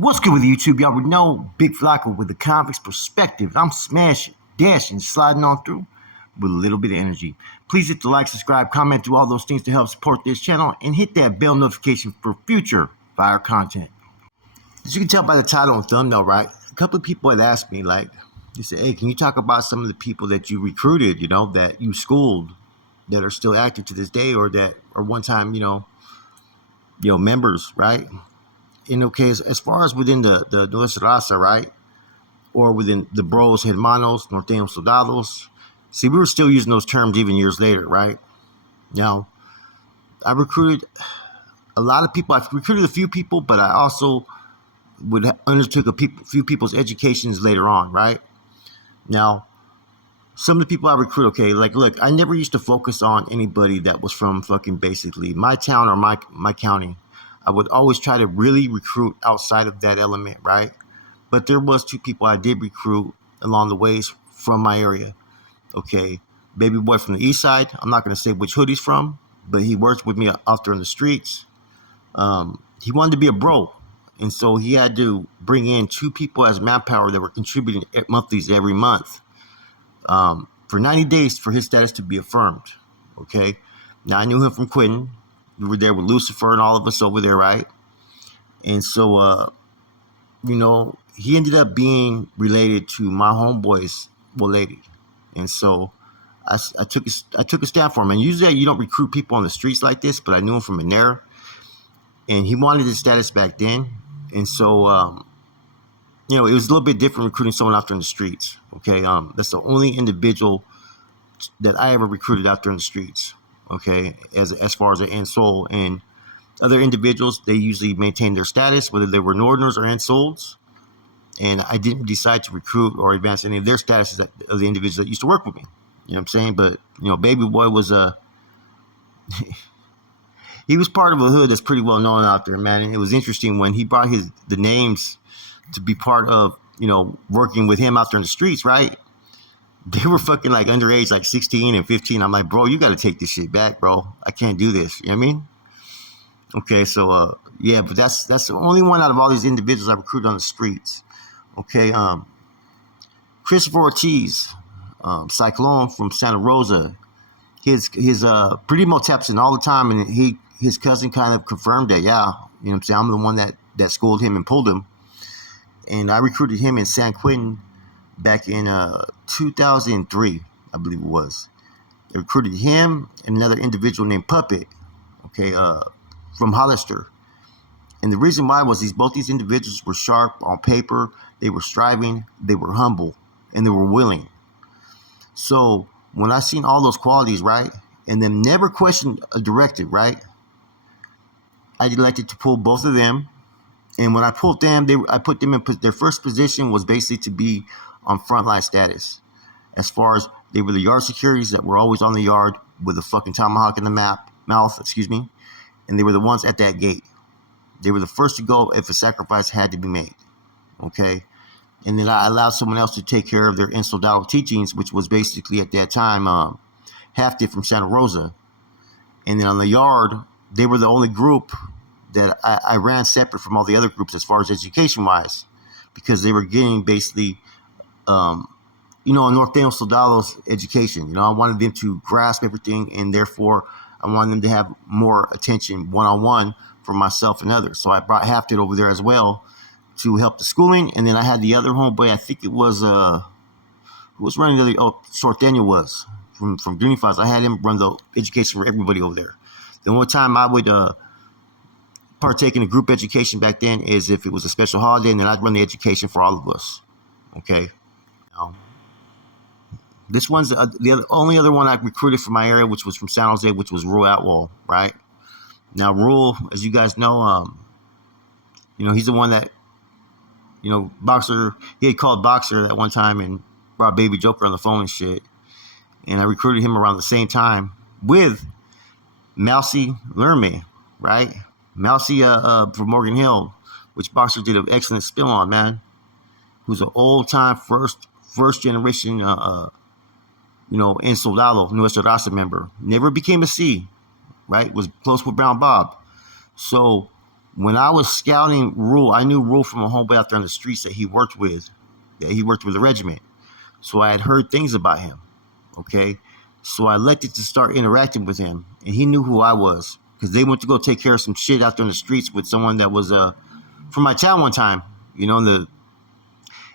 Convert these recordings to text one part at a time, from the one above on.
What's good with YouTube? Y'all would know Big Flacco with the convict's perspective. I'm smashing, dashing, sliding on through with a little bit of energy. Please hit the like, subscribe, comment, do all those things to help support this channel, and hit that bell notification for future fire content. As you can tell by the title and thumbnail, right? A couple of people had asked me, like, they said, hey, can you talk about some of the people that you recruited, that you schooled, that are still active to this day, or that are one time, members, right? And okay, as far as within the Nuestra Raza, right? Or within the bros, hermanos, Norteno, Soldados. See, we were still using those terms even years later, right? Now, I recruited a lot of people. I've recruited a few people, but I also undertook a few people's educations later on, right? Now, some of the people I recruit, okay, like, look, I never used to focus on anybody that was from fucking basically my town or my county. I would always try to really recruit outside of that element, right? But there was two people I did recruit along the ways from my area. Okay, baby boy from the east side. I'm not going to say which hood he's from, but he worked with me out there in the streets. He wanted to be a bro, and so he had to bring in two people as manpower that were contributing monthlies every month for 90 days for his status to be affirmed. Okay, now I knew him from Quentin. We were there with Lucifer and all of us over there, right? And so, he ended up being related to my homeboy's lady. And so I took a stand for him. And usually you don't recruit people on the streets like this, but I knew him from in there. And he wanted his status back then. And so, it was a little bit different recruiting someone out there in the streets. Okay, that's the only individual that I ever recruited out there in the streets. Okay, as far as an Ansol, and other individuals, they usually maintain their status, whether they were Northerners or Ansols. And I didn't decide to recruit or advance any of their statuses of the individuals that used to work with me. You know what I'm saying? But baby boy was he was part of a hood that's pretty well known out there, man. And it was interesting when he brought the names to be part of working with him out there in the streets, right? They were fucking like underage, like 16 and 15. I'm like, bro, you got to take this shit back, bro. I can't do this. You know what I mean? Okay, so, yeah, but that's the only one out of all these individuals I recruited on the streets. Okay, Christopher Ortiz, Cyclone from Santa Rosa. His Primo taps in all the time, and his cousin kind of confirmed that, yeah, you know what I'm saying? I'm the one that schooled him and pulled him. And I recruited him in San Quentin back in 2003, I believe it was. I recruited him and another individual named Puppet, okay, from Hollister. And the reason why was both these individuals were sharp on paper, they were striving, they were humble, and they were willing. So when I seen all those qualities, right, and then never questioned a directive, right, I elected to pull both of them. And when I pulled them, I put them in their first position was basically to be on frontline status. As far as they were the yard securities that were always on the yard with a fucking tomahawk in the mouth, and they were the ones at that gate. They were the first to go if a sacrifice had to be made, okay? And then I allowed someone else to take care of their Soldado teachings, which was basically at that time half-did from Santa Rosa. And then on the yard, they were the only group that I ran separate from all the other groups as far as education-wise, because they were getting basically a Norteno Soldados education. I wanted them to grasp everything, and therefore I wanted them to have more attention one-on-one for myself and others. So I brought Halfted over there as well to help the schooling. And then I had the other homeboy, I think it was, who was running the other, Norteno was, from Green Files. I had him run the education for everybody over there. The only time I would partake in a group education back then is if it was a special holiday, and then I'd run the education for all of us. Okay. This one's the only other one I recruited from my area, which was from San Jose, which was Rule Atwell, right? Now, Rule, as you guys know, he's the one that, Boxer, he had called Boxer at one time and brought Baby Joker on the phone and shit. And I recruited him around the same time with Mousy Lerme, right? Mousy from Morgan Hill, which Boxer did an excellent spill on, man. Who's an old-time first generation in Soldado, Nuestra Raza member. Never became a C, right? Was close with Brown Bob. So when I was scouting Rule, I knew Rule from a homeboy out there on the streets that he worked with the regiment. So I had heard things about him. Okay. So I elected to start interacting with him, and he knew who I was because they went to go take care of some shit out there in the streets with someone that was from my town one time. You know,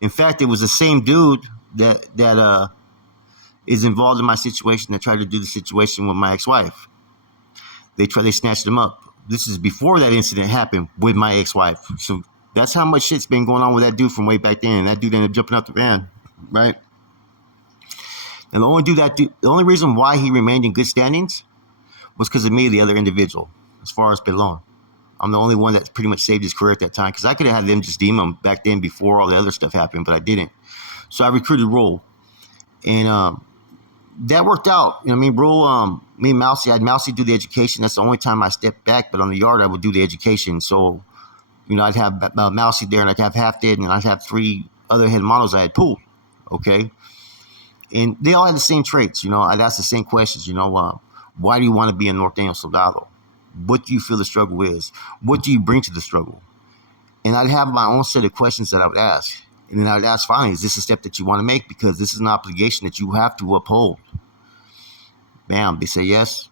in fact, it was the same dude that is involved in my situation that tried to do the situation with my ex-wife. They snatched him up. This is before that incident happened with my ex-wife. So that's how much shit's been going on with that dude from way back then. That dude ended up jumping out the van, right? And the only reason why he remained in good standings was because of me, the other individual, as far as Pelon. I'm the only one that pretty much saved his career at that time because I could have had them just deem him back then before all the other stuff happened, but I didn't. So I recruited Rule. And that worked out. You know what I mean? Rule, me and Mousy, I had Mousy do the education. That's the only time I stepped back, but on the yard I would do the education. So, you know, I'd have Mousy there, and I'd have Half Dead, and I'd have 3 other head models I had pulled. Okay? And they all had the same traits, you know. I'd ask the same questions, you know. Why do you want to be a Norteno Soldado? What do you feel the struggle is? What do you bring to the struggle? And I'd have my own set of questions that I would ask. And then I'd ask finally, is this a step that you want to make? Because this is an obligation that you have to uphold. Bam, they say yes.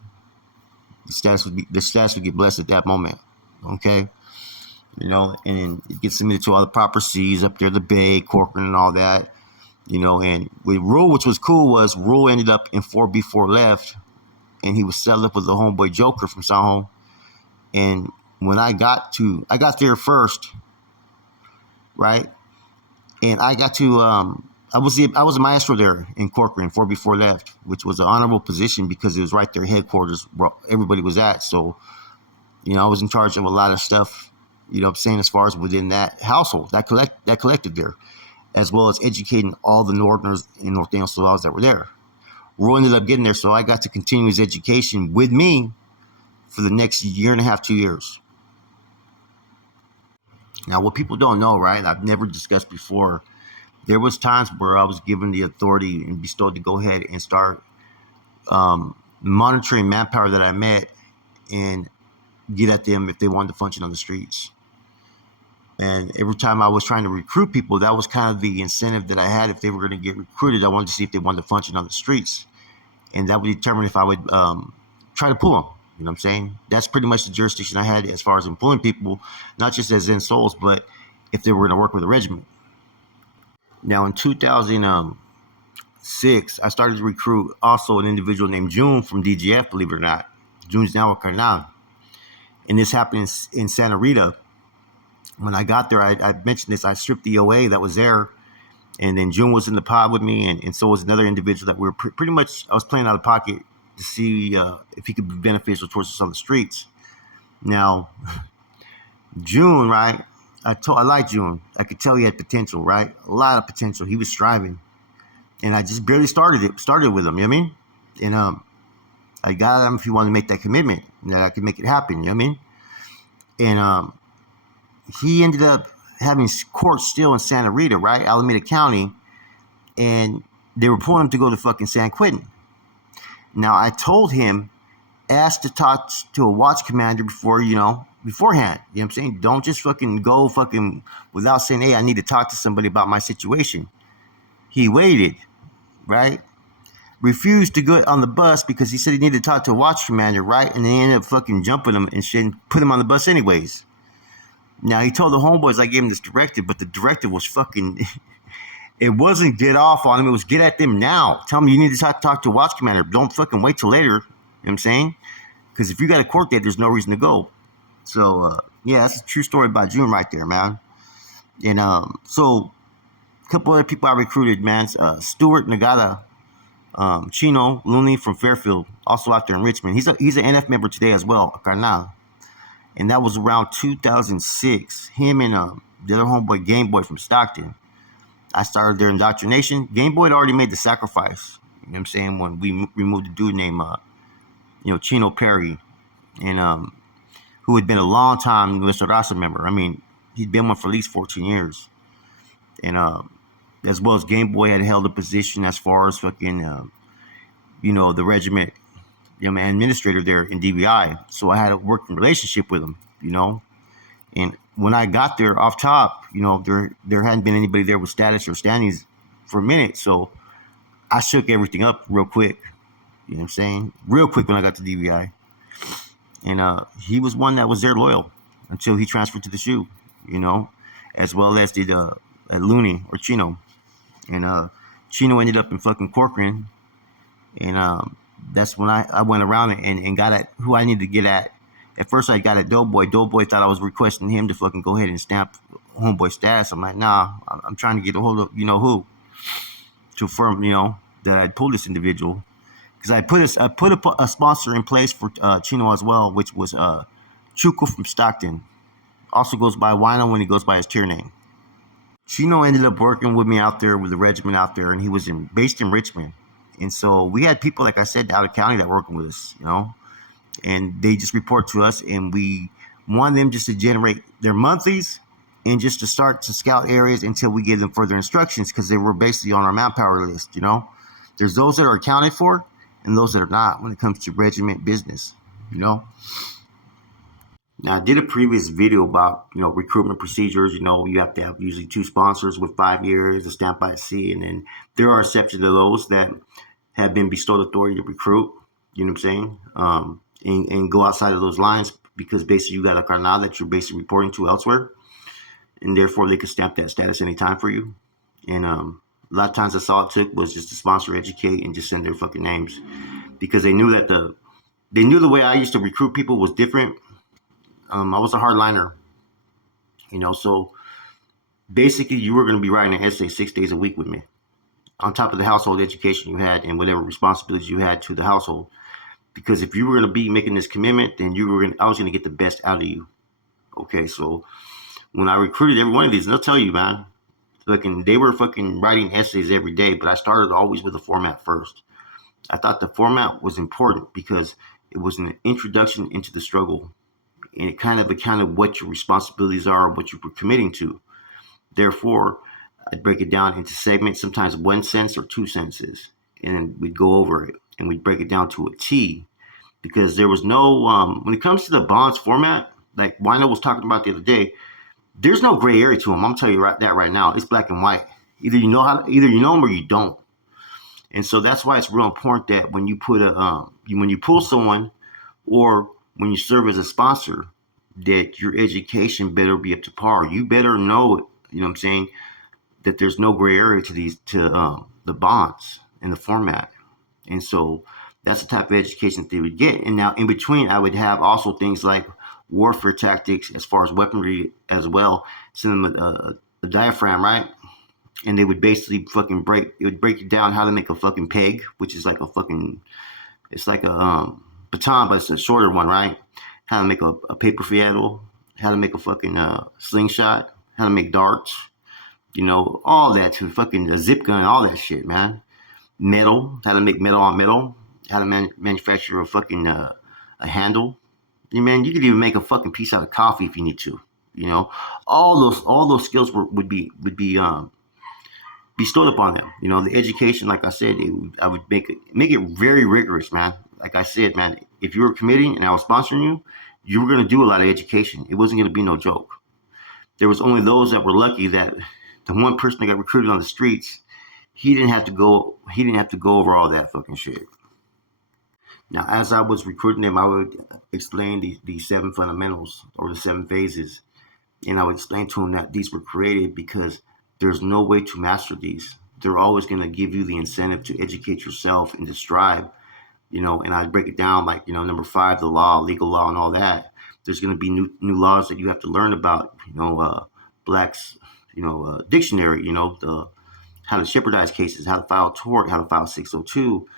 The status would get blessed at that moment. Okay? You know, and it gets submitted to all the proper C's up there, the Bay, Corcoran, and all that. You know, and with Rule, which was cool, was Rule ended up in 4B4 left, and he was settled up with the homeboy Joker from Soho. And when I got there first, right? And I got to, I was a maestro there in Corcoran, 4B4 left, which was an honorable position because it was right there, headquarters, where everybody was at. So, you know, I was in charge of a lot of stuff, you know what I'm saying, as far as within that household, that collected there, as well as educating all the Northerners and Norteno Soldados that were there. Roy ended up getting there, so I got to continue his education with me for the next year and a half, 2 years. Now, what people don't know, right, I've never discussed before, there was times where I was given the authority and bestowed to go ahead and start monitoring manpower that I met and get at them if they wanted to function on the streets. And every time I was trying to recruit people, that was kind of the incentive that I had. If they were going to get recruited, I wanted to see if they wanted to function on the streets. And that would determine if I would try to pull them. You know what I'm saying? That's pretty much the jurisdiction I had as far as employing people, not just as in souls, but if they were going to work with a regiment. Now, in 2006, I started to recruit also an individual named June from DGF, believe it or not. June's now a Carnal. And this happened in Santa Rita. When I got there, I mentioned this. I stripped the OA that was there, and then June was in the pod with me, and so was another individual that we were pretty much. I was playing out of pocket to see if he could be beneficial towards us on the streets. Now, June, right? I liked June. I could tell he had potential, right? A lot of potential. He was striving, and I just barely started with him. You know what I mean? And I got him if he wanted to make that commitment, that I could make it happen. You know what I mean? And he ended up having court still in Santa Rita, right? Alameda County. And they were pulling him to go to fucking San Quentin. Now, I told him, ask to talk to a watch commander beforehand. You know what I'm saying? Don't just fucking go fucking without saying, hey, I need to talk to somebody about my situation. He waited, right? Refused to go on the bus because he said he needed to talk to a watch commander, right? And they ended up fucking jumping him and shit and put him on the bus anyways. Now, he told the homeboys I gave him this directive, but the directive was fucking, it wasn't get off on him. It was get at them now. Tell them you need to talk to a watch commander. Don't fucking wait till later. You know what I'm saying? Because if you got a court date, there's no reason to go. So, yeah, that's a true story about June right there, man. And so a couple other people I recruited, man. Stuart Nagata, Chino Looney from Fairfield, also out there in Richmond. He's an NF member today as well, a Carnal. And that was around 2006. Him and the other homeboy, Game Boy from Stockton. I started their indoctrination. Game Boy had already made the sacrifice. You know what I'm saying? When we removed a dude named, Chino Perry, and who had been a long time Nuestra Raza member. I mean, he'd been one for at least 14 years. And as well as Game Boy had held a position as far as fucking, the regiment, administrator there in DVI. So I had a working relationship with him, And when I got there off top, there hadn't been anybody there with status or standings for a minute. So I shook everything up real quick. You know what I'm saying? Real quick when I got to DVI. And he was one that was there loyal until he transferred to the shoe, as well as did Looney or Chino. And Chino ended up in fucking Corcoran. And that's when I went around and got at who I needed to get at. At first, I got at Doughboy. Doughboy thought I was requesting him to fucking go ahead and stamp homeboy status. I'm like, nah, I'm trying to get a hold of who to affirm, that I'd pulled this individual. Because I put a sponsor in place for Chino as well, which was Chuco from Stockton. Also goes by Wino when he goes by his tier name. Chino ended up working with me out there with the regiment out there, and he was based in Richmond. And so we had people, like I said, out of county that were working with us, and they just report to us, and we want them just to generate their monthlies and just to start to scout areas until we give them further instructions, because they were basically on our manpower list. There's those that are accounted for and those that are not when it comes to regiment business. Now, I did a previous video about recruitment procedures. You have to have usually 2 sponsors with 5 years, a stamp by C, and then there are exceptions to those that have been bestowed authority to recruit. You know what I'm saying? And go outside of those lines, because basically you got a carnal that you're basically reporting to elsewhere, and therefore they could stamp that status anytime for you. And a lot of times that's all it took was just to sponsor, educate, and just send their fucking names, because they knew that the way I used to recruit people was different. I was a hardliner, so basically you were going to be writing an essay 6 days a week with me, on top of the household education you had and whatever responsibilities you had to the household. Because if you were going to be making this commitment, then I was going to get the best out of you. Okay, so when I recruited every one of these, and they'll tell you, man, they were fucking writing essays every day, but I started always with the format first. I thought the format was important because it was an introduction into the struggle, and it kind of accounted what your responsibilities are and what you were committing to. Therefore, I'd break it down into segments, sometimes 1 sentence or 2 sentences, and we'd go over it and we'd break it down to a T, because there was no, when it comes to the bonds format, like Wino was talking about the other day, there's no gray area to them. I'm telling you that right now. It's black and white. Either you know them or you don't. And so that's why it's real important that when you put when you pull someone, or when you serve as a sponsor, that your education better be up to par. You better know, you know what I'm saying, that there's no gray area to the bonds and the format. And so that's the type of education that they would get. And now in between, I would have also things like warfare tactics as far as weaponry as well. Send them a diaphragm, right? And they would basically fucking break it down how to make a fucking peg, which is like it's like a baton, but it's a shorter one, right? How to make a paper fiado, how to make a fucking slingshot, how to make darts, all that, to fucking a zip gun, all that shit, man. Metal, how to make metal on metal, how to manufacture a fucking a handle. Man, you could even make a fucking piece out of coffee if you need to. All those skills would be bestowed upon them. The education, like I said, I would make it very rigorous, man. Like I said, man, if you were committing and I was sponsoring you were going to do a lot of education. It wasn't going to be no joke. There was only those that were lucky that the one person that got recruited on the streets, he didn't have to go over all that fucking shit. Now, as I was recruiting them, I would explain the 7 fundamentals, or the 7 phases. And I would explain to them that these were created because there's no way to master these. They're always going to give you the incentive to educate yourself and to strive, and I'd break it down like, number 5, the law, legal law, and all that. There's going to be new laws that you have to learn about, Black's, dictionary, how to shepherdize cases, how to file tort, how to file 602.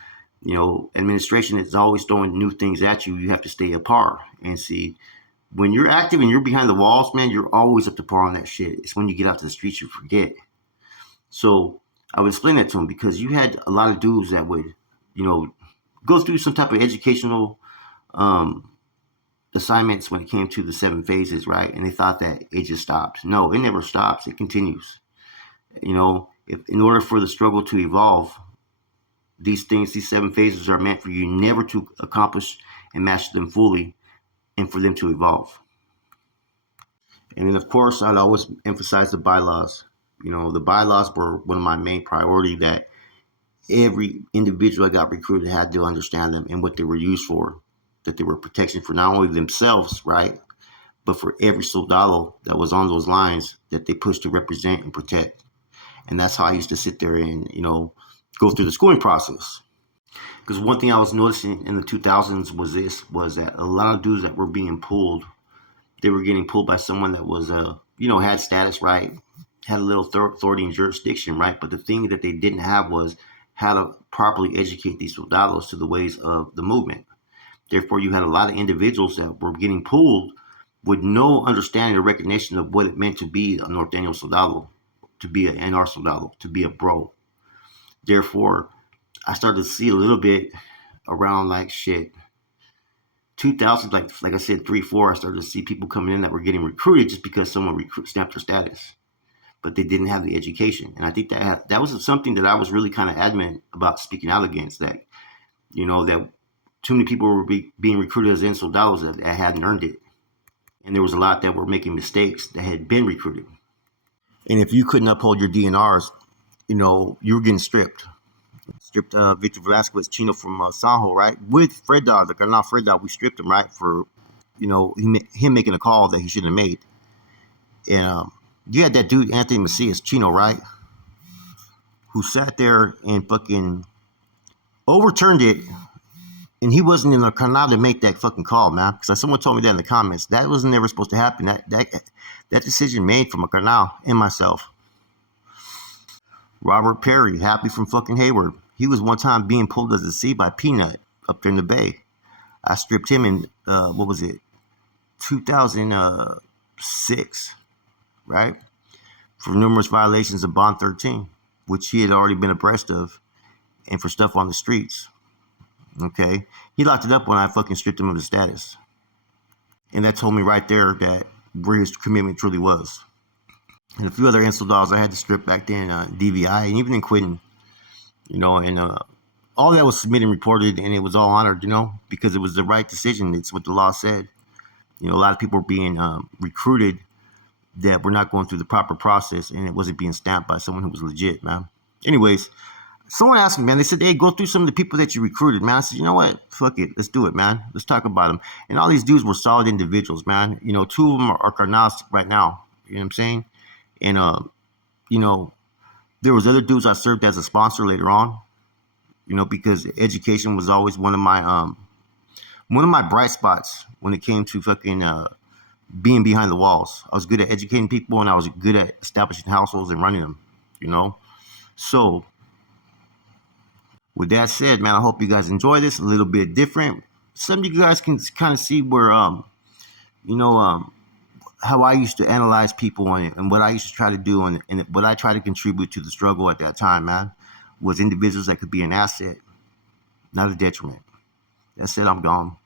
Administration is always throwing new things at you. You have to stay at par. And see, when you're active and you're behind the walls, man, you're always up to par on that shit. It's when you get out to the streets you forget. So I would explain that to them, because you had a lot of dudes that would, go through some type of educational assignments when it came to the 7 phases, right? And they thought that it just stops. No, it never stops. It continues. If in order for the struggle to evolve, these 7 phases are meant for you never to accomplish and master them fully, and for them to evolve. And then, of course, I'd always emphasize the bylaws. The bylaws were one of my main priority, that every individual that got recruited had to understand them and what they were used for, that they were protection for not only themselves, right, but for every soldado that was on those lines that they pushed to represent and protect. And that's how I used to sit there and, go through the schooling process. Because one thing I was noticing in the 2000s was that a lot of dudes that were being pulled, they were getting pulled by someone that was, had status, right? Had a little authority and jurisdiction, right? But the thing that they didn't have was how to properly educate these soldados to the ways of the movement. Therefore, you had a lot of individuals that were getting pulled with no understanding or recognition of what it meant to be a Norteno soldado, to be an NR soldado, to be a bro. Therefore, I started to see a little bit around like shit 2000, like I said, 3, 4. I started to see people coming in that were getting recruited just because someone stamped their status, but they didn't have the education. And I think that was something that I was really kind of adamant about speaking out against. That that too many people were being recruited as soldados that hadn't earned it, and there was a lot that were making mistakes that had been recruited. And if you couldn't uphold your DNRs, you were getting stripped. Stripped Victor Velasquez Chino from Sajo, right? With Fred Dog, like not Fred Dog, we stripped him, right? For, him making a call that he shouldn't have made. And you had that dude, Anthony Macias Chino, right? Who sat there and fucking overturned it. And he wasn't in the canal to make that fucking call, man. Because someone told me that in the comments. That was never supposed to happen. That decision made from a canal and myself. Robert Perry, Happy from fucking Hayward. He was one time being pulled as a sea by Peanut up there in the bay. I stripped him in, 2006, right? For numerous violations of Bond 13, which he had already been abreast of, and for stuff on the streets. Okay? He locked it up when I fucking stripped him of his status. And that told me right there that where his commitment truly was. And a few other Soldados I had to strip back then, DVI, and even in Quinton, and all that was submitted and reported, and it was all honored, because it was the right decision. It's what the law said. A lot of people were being recruited that were not going through the proper process, and it wasn't being stamped by someone who was legit, man. Anyways, someone asked me, man, they said, hey, go through some of the people that you recruited, man. I said, you know what? Fuck it. Let's do it, man. Let's talk about them. And all these dudes were solid individuals, man. 2 of them are carnals right now. You know what I'm saying? And, there was other dudes I served as a sponsor later on, because education was always one of my bright spots when it came to fucking being behind the walls. I was good at educating people, and I was good at establishing households and running them, So, with that said, man, I hope you guys enjoy this. A little bit different. Some of you guys can kind of see where, how I used to analyze people and what I used to try to do and what I try to contribute to the struggle at that time, man, was individuals that could be an asset, not a detriment. That said, I'm gone.